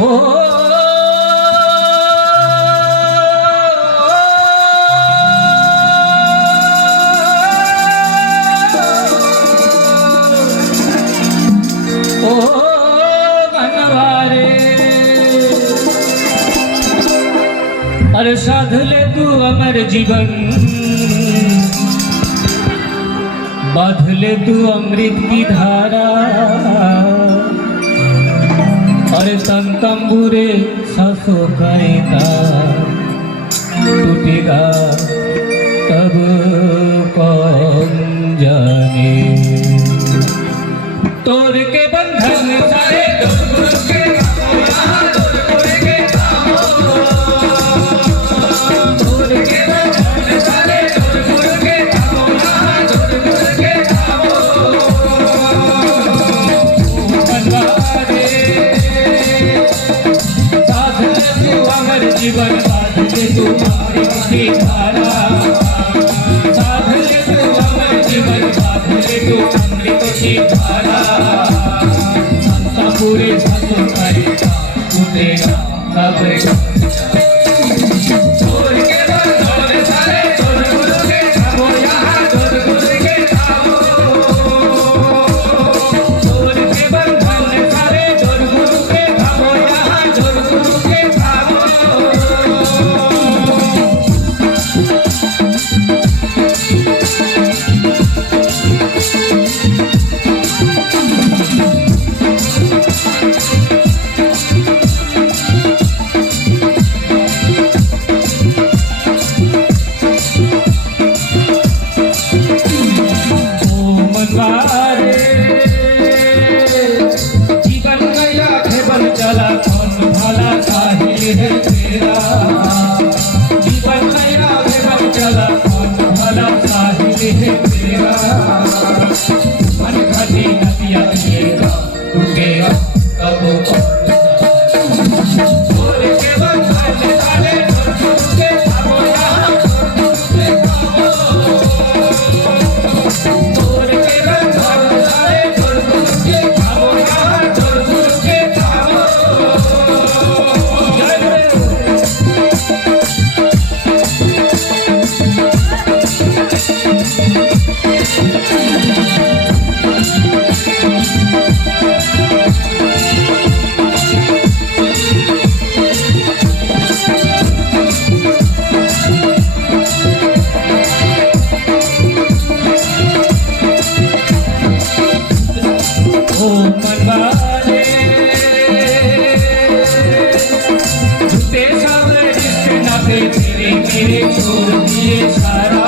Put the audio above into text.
ओ बनवारे अरे साध ले तू अमर जीवन बांध ले तू अमृत की धारा अरे तन तंबूरे सांसों का टूटेगा तब कौन जाने तोड़ के बंधन सारे तोड़ के जीवन साध ले तू अमृत की धारा साध ले तू अमर जीवन साध ले तू अमृत की धारा संता पूरे सासों करेगा टूटेगा कब छोड़ के बंधन सारे तोड़ गुरु के खाओ यहाँ तोड़ गुरु के खाओ छोड़ के बंधन सारे तोड़ गुरु के खाओ यहाँ तोड़ गुरु के खाओ जीवन गया खेबल चला कौन भला साहिल है तेरा जीवन गया खेबल चला कौन भला साहिल है तेरा मन घटी नदिया पिएगा टूटेगा कब मनवारे झूठे सब रिश्ते नाते तेरे मेरे छोड़ दिए सारा